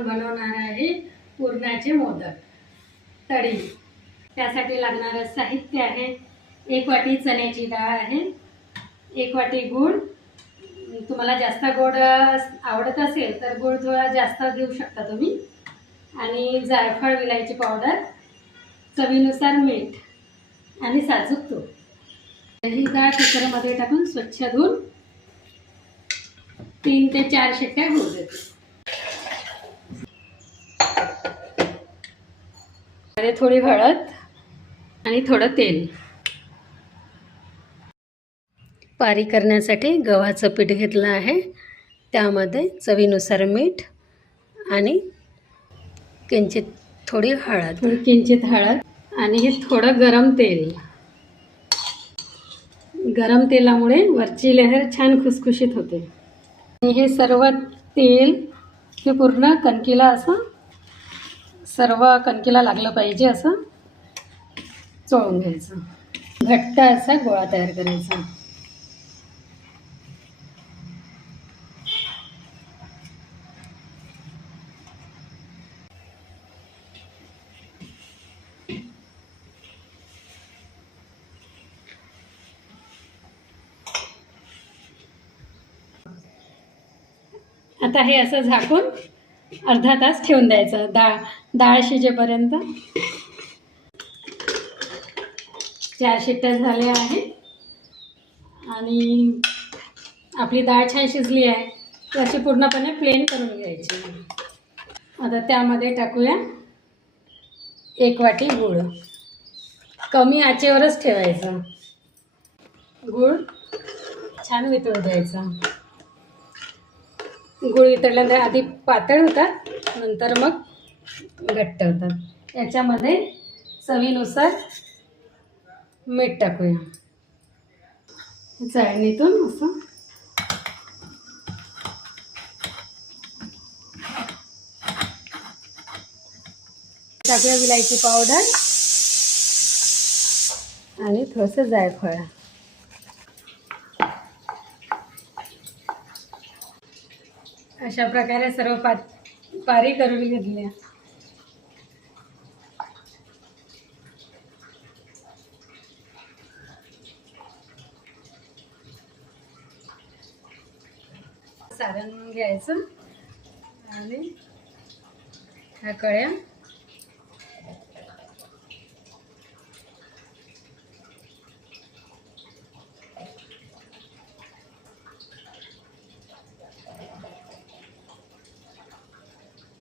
आपण बनवणार आहे पुरणाचे मोदक तळी। त्यासाठी लागणारं साहित्य आहे 1 वाटी चण्याची डाळ आहे, 1 वाटी गूळ, तुम्हाला जास्त गोड आवडत असेल तर गूळ थोडा जास्त घेऊ शकता तुम्ही, आणि जायफळ विलायची पावडर, चवीनुसार मीठ आणि साजूक तूप। ही डाळ कुकरमध्ये टाकून स्वच्छ धुवून 3 ते 4 शिट्ट्या होऊ देते। थोडी हळद आणि थोडं तेल। पारी करण्यासाठी गव्हाचं पीठ घेतलं आहे, त्यामध्ये चवीनुसार मीठ आणि किंचित थोडी हळद आणि हे थोडं गरम तेल। गरम तेलामुळे वरची लेयर छान खुसखुशीत होते। आणि हे सर्व तेल हे पूर्ण कणकीला असं सर्व कणकीला लागलं पाहिजे असं चोळून घ्यायचं। घट्ट असा गोळा तयार करायचा। आता हे असं झाकून अर्धा तास ठेवून द्यायचं डाळ शिजेपर्यंत। 4 शिट्ट्या झाल्या आहेत आणि आपली डाळ छान शिजली आहे, तर अशी पूर्णपणे प्लेन करून घ्यायची। आता त्यामध्ये टाकूया 1 वाटी गूळ। कमी आचेवरच ठेवायचा। गूळ छान वितळू द्यायचा। गूळ वितळल्यानंतर आधी पातळ होतात, नंतर मग घट्ट होतात। याच्यामध्ये चवीनुसार मीठ टाकूया। चाळणीतून असं टाकूया विलायची पावडर आणि थोडंसं जायफळ। अशा प्रकारे सर्व पारी करून घेतल्या। सारण घ्यायचं आणि ह्या कळ्या